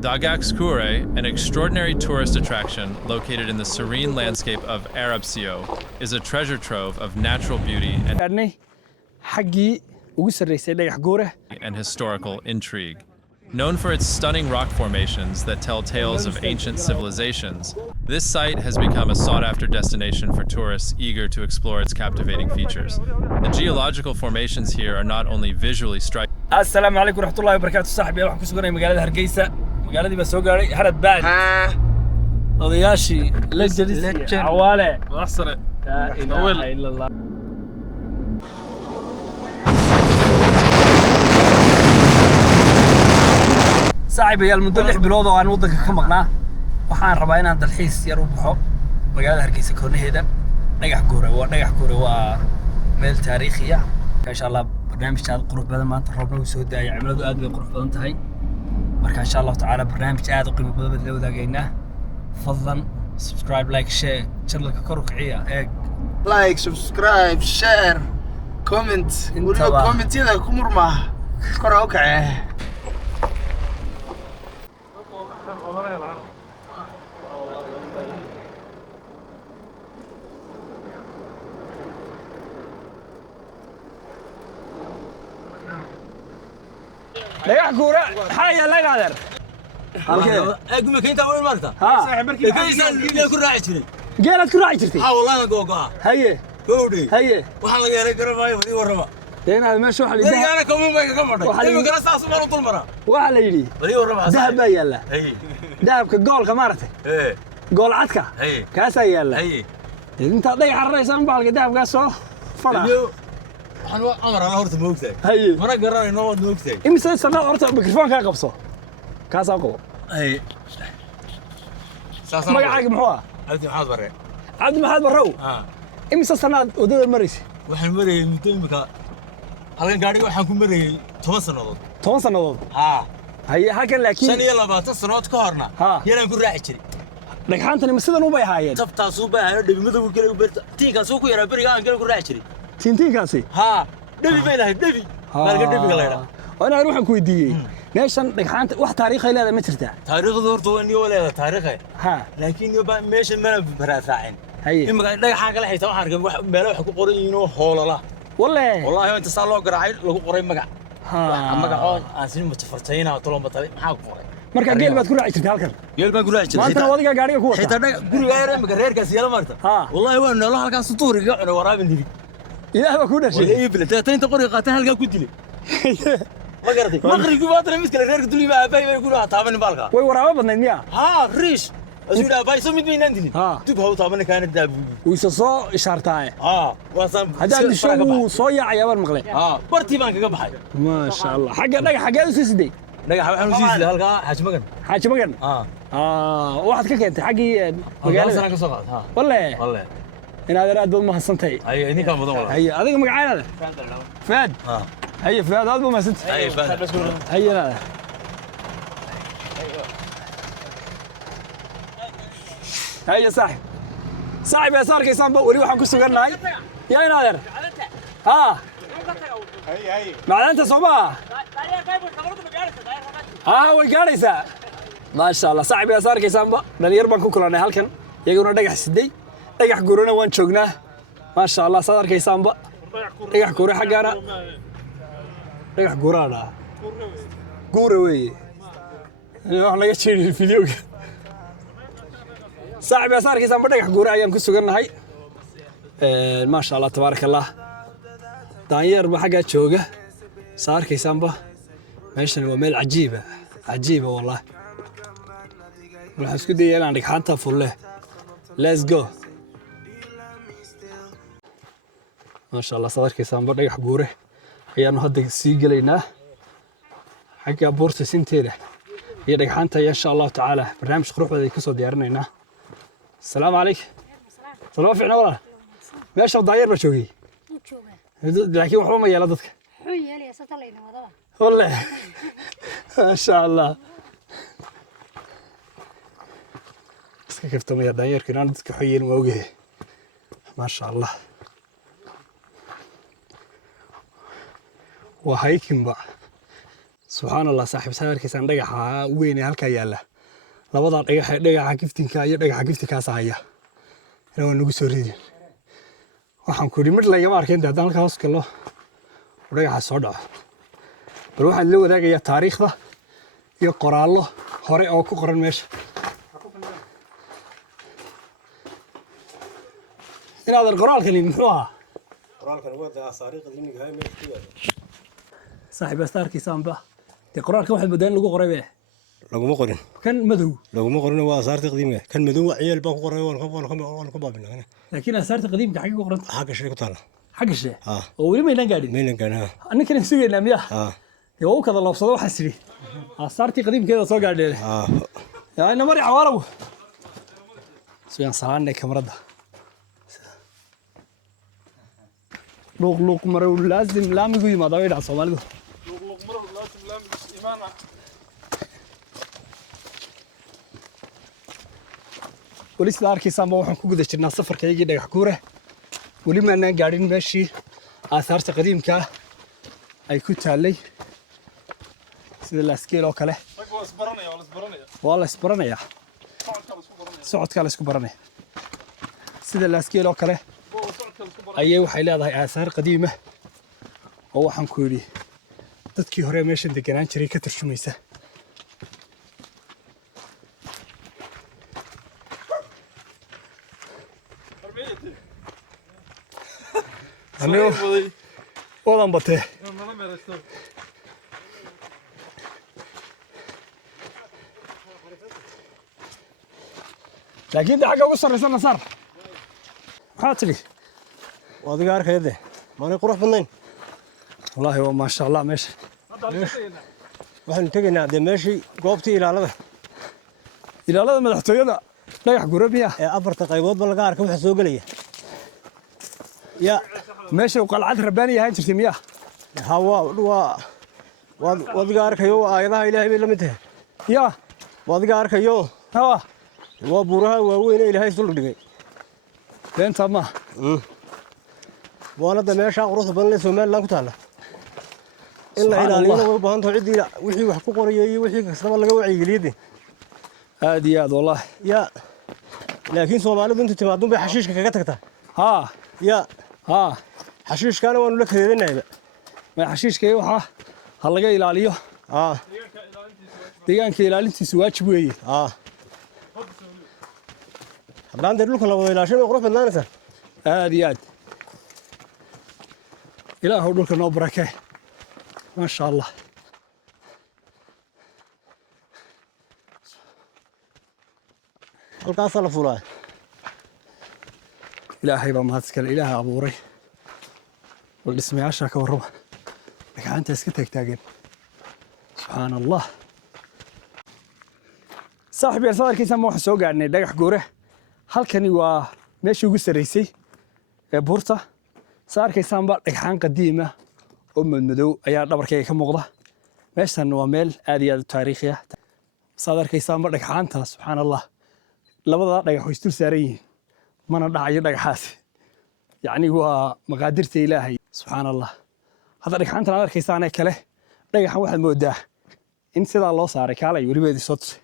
Dagaks Kure, an extraordinary tourist attraction located in the serene landscape of Arabsio, is a treasure trove of natural beauty and historical intrigue. Known for its stunning rock formations that tell tales of ancient civilizations, this site has become a sought-after destination for tourists eager to explore its captivating features. The geological formations here are not only visually striking. السلام عليكم ورحمة الله وبركاته صاحبي waxaan ku suganahay magaalada Hargeysa magaaladii baa soo gaaray harad baad odayaashii legend awaale Wasre. la ilaha illa allah saaxiibayaal muddo 6 bilood oo aan wadanka ka maqnaa waxaan rabaa inaan dalxiis yar u baxo magaalada Hargeysa koonaheeda dhagax guure waa meel taariikhi ah insha Allah برنامج هذا قرب بدل ما تروبنا وسوداء يعملوا آد بقرب بدل تهاي مركز إن شاء الله تعالى برنامج آد قيمة بدل بدل وذا جينا فضلا سبسكرايب لايك شير شغلك كروك عيا إيه لايك سبسكرايب شير كومنت قولوا كومنت هذا كمر ما كروك عيا لا يحكوا حاجة لا يقدر. أقوم كنت أقول مرتا. ها. كيف كل راعي تري. جالت كل راعي ترتي. والله أنا جوجا. هي. كودي. هي. وحنا جالي قرباي ودي وربا. هنا ما شو حلي. أنا كم ما كم مرة. إيه مقرص أصلا طول مرة. وعلى يدي. ودي وربا. ذهب يلا. هي. ذهب كجول كمارته. إيه. جول عتكة. هي. كاسة يلا. هي. أنت ضيع الرئيس أنا بالك ذهب قاسو. فرح. أنا أمر أنا هرت موكتي. هي. مرة قرر إنه هو موكتي. إمي سنة هرت ميكروفون كان قبصه. كاسة أقوى. هي. ما قاعد محوها. عبد محمد بري. عبد محمد برو. إمي سنة ودود المريس. وحن مري متين مكا. هلكن قاعد وحن كم مري 10 سنوات. 10 سنوات. ها. هي هكذا لكن. سنة يلا بقى 10 سنوات كهرنا. ها. يلا نقول راعي تري. dhagxaantani ma sidan u bay haayeen tabta suuba ay dhib midab kale u beerta tiinka soo ku yaraa bariga aan kale ku raaci jiray tiintiinkaasi ha dhabi bay lahayd dhabi marka dhabiga leeyahay ana waxaan ku weydiiyay meeshan dhagxaanta wax taariikh ay leedahay ma jirtaa taariikhdu horta waa inuu leeyahay taariikh ha laakiin yoba meeshan ma baraafacin haye imika dhagaxaan kale xitaa waxaan arkaa wax meel wax ku qoran yihiin oo hoolala wallahi inta saa loo garaacay lagu qoray magac ha magacoon aan si mutafartayna tolo matalay maxaa ku qoray marka geel baad ku raaci jirtay halkan geel baan ku raaci jiray maanta wadiga gaariga ku wata xitaa guriga ay reemka reerkaas yala marta wallahi waan nolol halkaas tuuriga cuna waraabin diri ilaahay baa ku dhashay ee bilata inta qori qaatay halka ku dilay ma garatay maqrigu baad mid kale reerka dulima aabay bay ku taaban balka way waraabo badnayd miya ha riish asuu aabay soo mid weynaan dilin dib haw taaban kaana daabu wiisa soo ishaartay waasan hadaa disho soo yaacay baan maqlay bartii baan kaga baxay ma sha Allah xagga dhagax xaggeed u sii sidey dhagax waxaan u siisay halka xaaji magan waxaad ka keentay xaggii magaalada ka soo qaad wallahi inaad aad baad mahadsantahay ay idinka mudan walaal ay adiga magacaada faad hay faad aad baad mahadsantahay ay faad hayna hay صاحب يا صار كيسان بوري waxaan ku sugannahay yaa inaadeer ha hay macdanta Soomaa way gaaraysaa ما شاء الله صاحب يا صار كيسان dhalinyar baan ku kulanay halkan iyaguna dhagax siday dhagax guurana waan joognaa ما شاء الله صار كيسان dhagax guura xagaana dhagax guurana guura weey wax laga jeediyay fiidiyoga صاحب يا صار كيسان dhagax guura ayaan ku sugannahay ما شاء الله تبارك الله دانير ba xaga jooga صار كيسان meeshan waa meel cajiiba والله waxaan isku dayay inaan dhagxaanta fulle let's go ما شاء الله صار كيسان dhagax guure ayaanu hadda sii galeynaa xagga boorta sinteeda iyo dhagxaanta insha Allah taala barnaamij qurux badan ka soo diyaarinaynaa السلام عليك السلام فينا والله meesha daayir ba joogay laakiin waxba ma yeelo dadka حيالي ستلينا وضبا والله ما شاء الله اسكا كفتم يا داير كنان dadka xiyeen ma ogeey ما شاء الله waa hiking ba subxaan allah saaxiib saarkiisan dhagaxa weyn ee halka yaala labada dhagaxa giftinka iyo dhagaxa giftinkaas haya inuu nagu soo riday waxaan ku dhimid la yaba arkeen dadaan halka hoos kalo dhagaxa soo dhaco bal waxaan la wadaagayaa taariikhda iyo qoraallo hore oo ku qoran meesha inaad qoraalkani muxuu ahaa qoraalkan waa taariikhda qadiimiga ah meesha ku yaala saaxiib astaarkiisaan ba qoraalka waxa badaan lagu qoray bee laguma qorin kan madow laguma qorin waa asaarta qadiimiga kan madow ciyeel baan ku qoray waan ka baabinaa laakiin asaarta qadiimka xagga ku qoran xagga shay ku taala xagga shay oo weli meelan gaadhin annakan sugeynaa miya ee uu kada loobsado waxa siri asaartii qadiimkeeda soo gaadhay yaa ina mari cawaalow soo salaanay kamarada luq marow laazim laamigu yimaado ay dhac Soomaalidu wali sida arkaysan waxaan ku guda jirnaa safarkaygii dhagax guure wali ma aanan gaadhin meeshii aasaarta qadiimka ay ku taalay sida laaskeel oo kale waa la isbaranaya socodka la isku baranaya sida laaskeel oo kale ayay waxay leedahay aasaar qadiima oo waxaan ku yiri dadkii hore meeshan deganaan jiray ka tarjumaysa أنا وضع بطه لكن ده حاجة وصل رسالة صار حاتلي وادي قارك يده ما نقرح بنين والله هو ما شاء الله ماشي waxaan tagaynaa de meeshii goobtii ilaalada madaxtooyada dhagax gurabiya ee afarta qaybood ba laga arkay waxa soo galaya ya meesha qalcad rabbaani yahay jirtay miya hawa wadiga arkayo aayadaha ilaahay bay la mid tahay ya wadiga arkayo hawa waa buuraha waaweyn ee ilaahay sul dhigay beenta ma waalada meesha quruxda badan ee Soomaaliland ku taala in la ilaaliyo way baahan tahay cidii wixii wax ku qorayay iyo wixii kastaba laga wacyigeliyay aad iyo aad wallahi ya laakiin Soomaalidu inta timaadun bay xashiishka kaga tagtaa ha ya ha xashiishkana waanu la kadeedinayba ma xashiishka waxa hal laga ilaaliyo ha deegaanka ilaalintiisu waajib weeye ha haddaan dhulka la wada ilaashay way qurux badnaanaysaa aad iyo aad ilaahu dhulka noo barakee ما شاء الله halkaas la fulay ilaahay baa mahadsan ilaahay abuuray wal dhismayaasha ka warraba gacanta iska taagtaagan subxaan allah saaxiib yar saarkiisa ma wax soo gaarnay dhagax goore halkani waa meeshii ugu sareysay ee buurta saarkiisa ba dhagxaan qadiima oo madmadow ayaa dhabarkayga ka muuqda meeshan waa meel aad iyo aad u taariikhi ah sadarkaysa ma dhagxaanta subxaan allah labada dhagax way isdul saaran yihiin mana dhacayo dhagaxaas yacni waa maqaadirta ilaahay subxaan allah hadda dhagxaantan aad arkaysaanee kale dhagaxan waxaad moodaa in sidaa loo saaray kaalay weliba idin soo tusay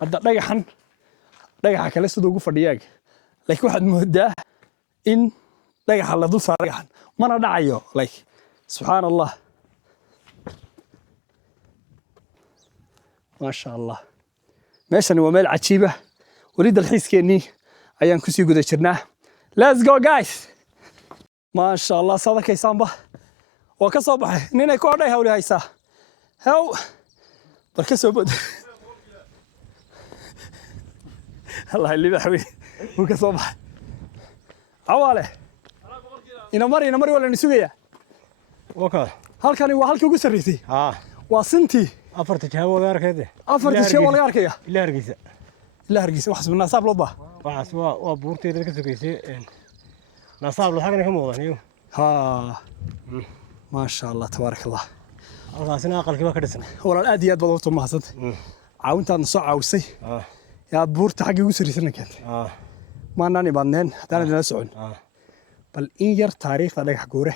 hadda dhagaxa kale siduu ugu fadhiyaag laakiin waxaad moodaa in dhagaxa la dul saaray mana dhacayo like subxaan allah ما شاء الله meeshani waa meel cajiib ah wali dalxiiskeenii ayaan ku sii guda jirnaa let's go guys ma sha Allah sadakaysaanba waa ka soo baxay ninay ku odhay hawli haysaa haw barka soo bad Allah liba xawi uu ka soo baxay awaale ina mari wala nisugaya waka halkani waa halkii ugu sareysay waa sintii afarta jawaab wada arkayde afarta jawaab wada arkaya ila hargeysa wax subna saab loo baa waxaas waa buurteeda ka sokeysay nasaab loo xagna ka muuqdaan ha ma sha Allah tabarakallah halkaasina aqalkiiba ka dhisan walaal aad iyo aad baad u mahadsantahay caawintaadna soo caawisay yaa buurta xagga ugu sareysan keentay maanaan imaadneen haddaan idinla socon bal in yar taariikhda dhagax goore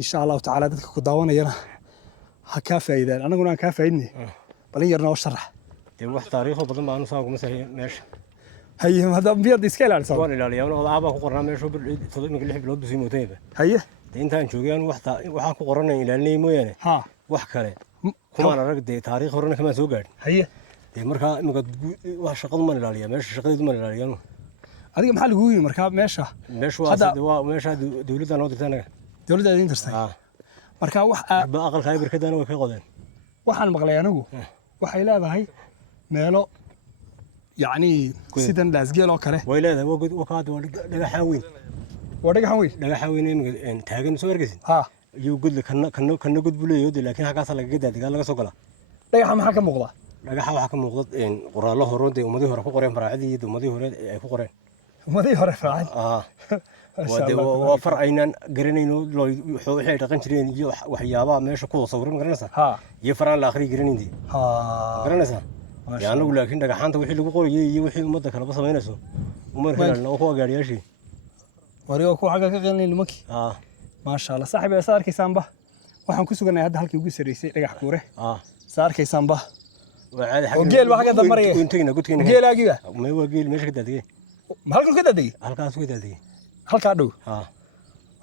إن شاء الله تعالى دتك كداونا يلا هكافة إذا أنا قلنا كافة إني بلين يرنا وشرح dee wax taariikho badan baan soo kuma sahay meesha هي هذا بيض إسكال على صوب waan ilaaliyaa oo aabaa ku qornaa meesha toddoba lix bilood buu mootayba هي dee intaan joogay aan waxaan ku qoranay ilaalinay mooyaane ها wax kale kuma arag dee taariikh horena kama soo gaadhin هي dee markaa imika wax shaqadu ma ilaaliyaa meesha shaqadeedu ma ilaaliyaa adiga maxaa lagu yiri markaa meesha waa meesha dawladda noo dirtay anaga dawladda idin dirtay markaa wax aqalka ay barkadana way ka qodeen waxaan maqlay anigu waxay leedahay meelo yacni sidan laasgeel oo kale way leedahay waa ka hadda dhagaxaan weyn dhagaxaan weyn imika taagan soo argaysid ha iyo gudla kana gud buu leeyahay laakiin halkaas laga gadaa laga soo galaa dhagaxa maxaa ka muuqda dhagaxa waxaa ka muuqda qoraallo hore oo ummadii hore ku qoreen baraacadii iyo ummadii hore ay ku qoreen ummadii hore raacay waa far aynaan garanayno waxay dhaqan jireen iyo waxyaabaha meesha ku sawiran garanaysaa iyo faraan la akhri garanayndii garanaysaa anagu laakiin dhagaxaanta wixii lagu qorayay iyo wixii ummadda kaleba samaynayso umar helan oo kuwa gaariyaashii wariyo ku xagga ka qeynay nimankii maasha Allah saaxiib ay saarkaysaanba waxaan ku suganay hadda halkii ugu sareysay dhagax kuure saarkaysaanba oo geel waxa ka dambaraya gudkayna geelaagiga ma waa geel meesha ka daadiyay halkan ka daadiyay halkaas ka daadiyay halka dhow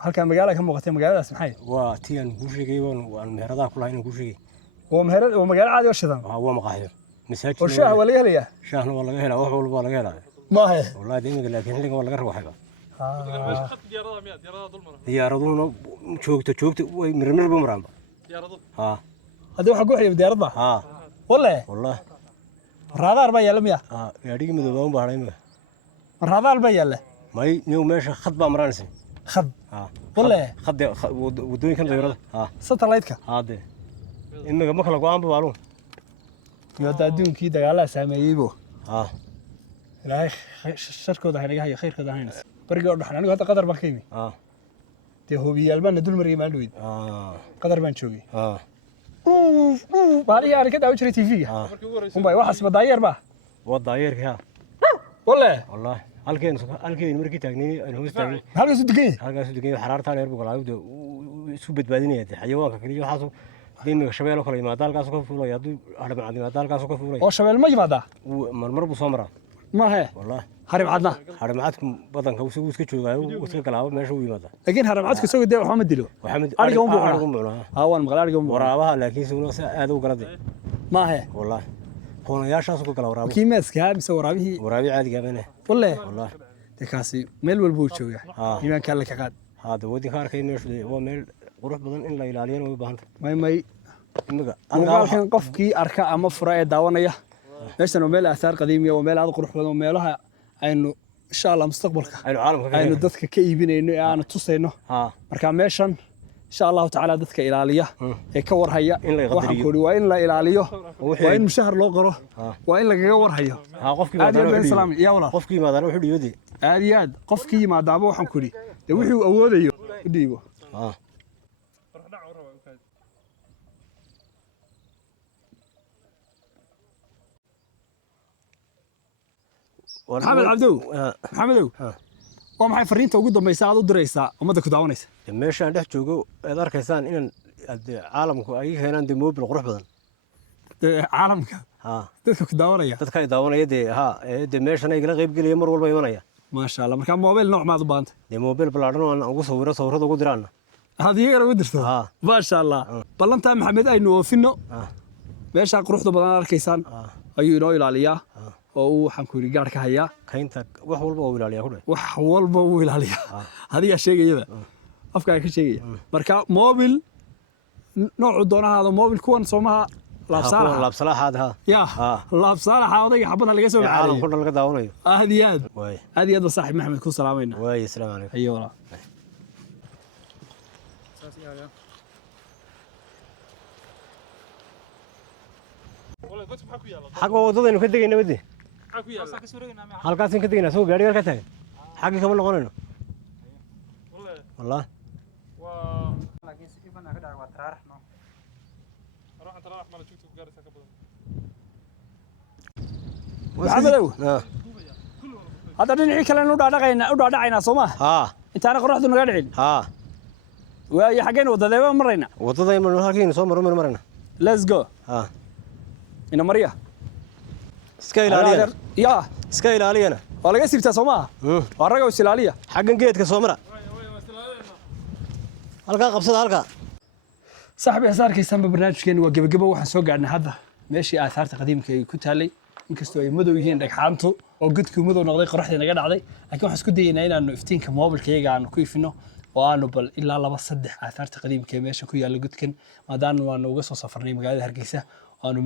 halka magaalada ka muuqatay magaaladaas maxay waa tiyan ku sheegay waan meheradaha ku lahayn ku sheegay waa meherad waa magaalo caadi oo shidan waa maqaaxiyo masaajid oo shaah wala helaya shaahna waa laga helaa wax walba waa laga helaa ma hay wallahi deemiga laakiin xilliga waa laga rawaxay diyaaraduna joogto way mirmir buu maraan hadda waxa gooxay diyaaradda wallahi raadaar baa yaala miya gaadhigi midooban baa haray raadaar baa yaala may niyo meesha khad baa maraanaysa khad wallahi khad wadooyinkan diyaaradda satellite-ka hade inaga ma kala go'aan baa iyo adduunkii dagaalada saameeyaybo ilaahay sharkooda haynaga hayo khayrkooda hayna bariga oo dhaxan anigu hadda qadar baan ka yimi dee hoobiyaal baan dul mariyay maalin weyd qadar baan joogay baalihi aan ka daawo jiray TV-ga umbay waxaas badaayeer baa wadaayeerka wallahi halkeen markii taagnay aan hoos taagnay halkaas degay xaraarta dheer buu galay isku badbaadinaya xayawaanka kaliya waxaas deemiga shabeel oo kale yimaada halkaas ka fuulay haduu hadhamacad halkaas ka fuulay oo shabeel ma yimaada marmar buu soo maraa ma he wallahi harimcadku badanka uu iska joogaayo uu iska galaabo meesha uu yimaada laakiin harimcadku soo dee waxa ma dilo ariga uu buuxaa waan maqlay ariga uu waraabaha laakiin soo aad u garaday ma he wallahi koonayaashaas ku gala waraabo kiimeeska mise waraabihi caadiga bane wallahi kaasi meel walba uu joogaa iimaanka alla ka qaad hada wadinka arkay meeshu waa meel qurux badan in la ilaaliyo way baahan may muuqaalkan qofkii arka ama fura ee daawanaya meeshan waa meel aasaar qadiimi oo meel aad qurux badan oo meelaha aynu insha Allah mustaqbalka aynu dadka ka iibinayno ee aan tusayno marka meeshan insha Allah taala dadka ilaaliya ee ka warhaya waxaan ku waa in la ilaaliyo waa in mushahar loo qoro waa in laga warhayo qofkii maadana wuxuu dhiyay aad qofkii maadaama waxaan ku de wuxuu awoodayo u dhiibo محمد عبدو محمدو waa maxay fariinta ugu dambaysa aad u diraysaa ummadda ku daawanaysa meeshaan dhex joogo aad arkaysaan in caalamku ay keenaan mobil qurux badan caalamka dadka ku daawanaya dadka ay daawanaya de meeshan ay kala qayb galaya mar walba imanaya maasha Allah marka mobil nooc maad u baanta de mobil balaadhan oo aan ugu sawirada ugu diraana hadiyeer ugu dirto maasha Allah ballantaa maxamed aynu oofino meesha quruxda badan arkaysaan ayuu inoo ilaaliyaa oo waxaan ku yiri gaar ka haya kaynta wax walba oo ilaaliya ku wax walba uu ilaaliya hadiga sheegayaba afka ka sheegaya marka mobil nooc doonaha mobil kuwan Soomaha laabsalaha ya laabsalaha odayga xabada laga soo baxay caalamka laga daawanayo aad iyo aad saaxiib maxamed ku salaamayna assalaamu alaykum ayo wala xagga wadadaynu ka degayna wadi halkaas ka degayna soo gaariga ka tagay xagga kama noqonayno والله laakiin si ibana ka dhacay waa taraaraxno ruuxa taraarax ma la joogto gaarisa ka badan maxamedow hadda dhinacii kale u dhaadhacayna Soomaa intaana qorraxdu naga dhicin ويا حقين ودada marayna wadada aynu halkeen soo marayna let's go ina mariya iska ilaaliya ya iska ilaaliyana waa laga sibtaa Soomaa waa raga ilaaliya xaqan geedka soo mara halka qabsada halka صاحبي أساركيسان ببرنامجكين وجبجبه وحن سوق عنا هذا ماشي آثار تقديم كي كتالي إنكستو يمدو يهين لك حامته أو قد كمدو نقضي قرحتي نقدر عليه لكن حس كدي إننا إنه إفتين كموبل كي عن كيف إنه وأنا بل إلا الله بس صدق آثار تقديم كي ماشي كوي على قد كن ما دان وأنا وقصة سفرني مقالة هرقيسة وأنا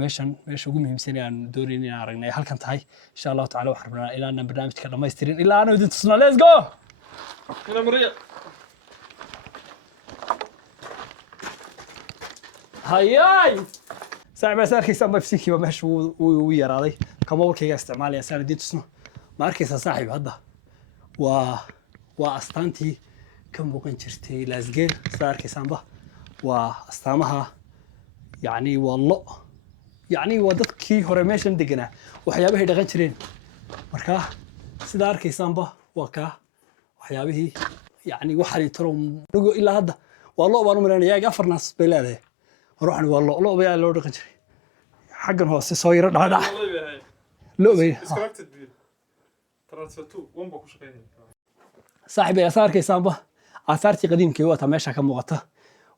ماشي قوم يمسني عن دوريني عرقنا هل كنت هاي إن شاء الله تعالى وحربنا إلى أن برنامج كنا ما يسترين إلا أنا ودي تصنع let's go هنا مريا هاي صاحب أساركيسان بفسيكي ومش ويراضي كمول كي استعمال يا سنة دي تصنع ما أركيس صاحب هذا وأستانتي كم ممكن تشتري لازجيل أساركيسان به وأستامها يعني والله يعني ودت كي هرميشن دقنا وحيابه دقن ترين مركاه سداركيسان به وكا وحيابه يعني وحري ترى نقول إلا هذا والله بانو مرينا يا جافر ناس بلاده روحنا والله لو بيا لو دقن جري حقن هو سيصير دعدع لو بيا صاحبي أثاركيسان به آثارتي قديمكي وقتها ماشى كم وقتها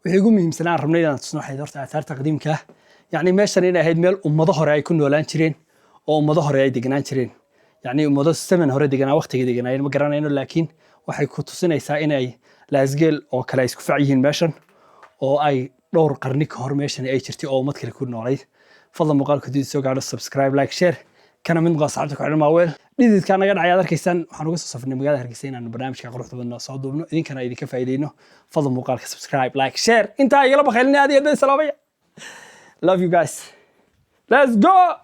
وحيقول مهم سنة رمني أنا تصنع حيدرت آثار قديمكه يعني ماشى هنا هيد ميل ظهر يكون ولا نشرين أو ظهر يدي جنا نشرين يعني ظهر السمن هو يدي جنا وقت يدي جنا ما قرنا إنه لكن وحيكون تصنع سائن أي لازجل أو كلايس كفعيين ماشن أو أي دور قرنيك هرميشن أي شرتي أو متكل يكون نوري فضل مقال كديد سوق على السبسكرايب لايك شير كان من قاص عبدك على الموال لذلك كان قاعد عيادر كيسان وحنوقف صفرني مقال هركيسين عن برنامج كقروح تبنا صعود وبنو إذن كان إذا كفايدينه فضل مقال سبسكرايب لايك شير انت يلا بخيلني هذه السلامية love you guys let's go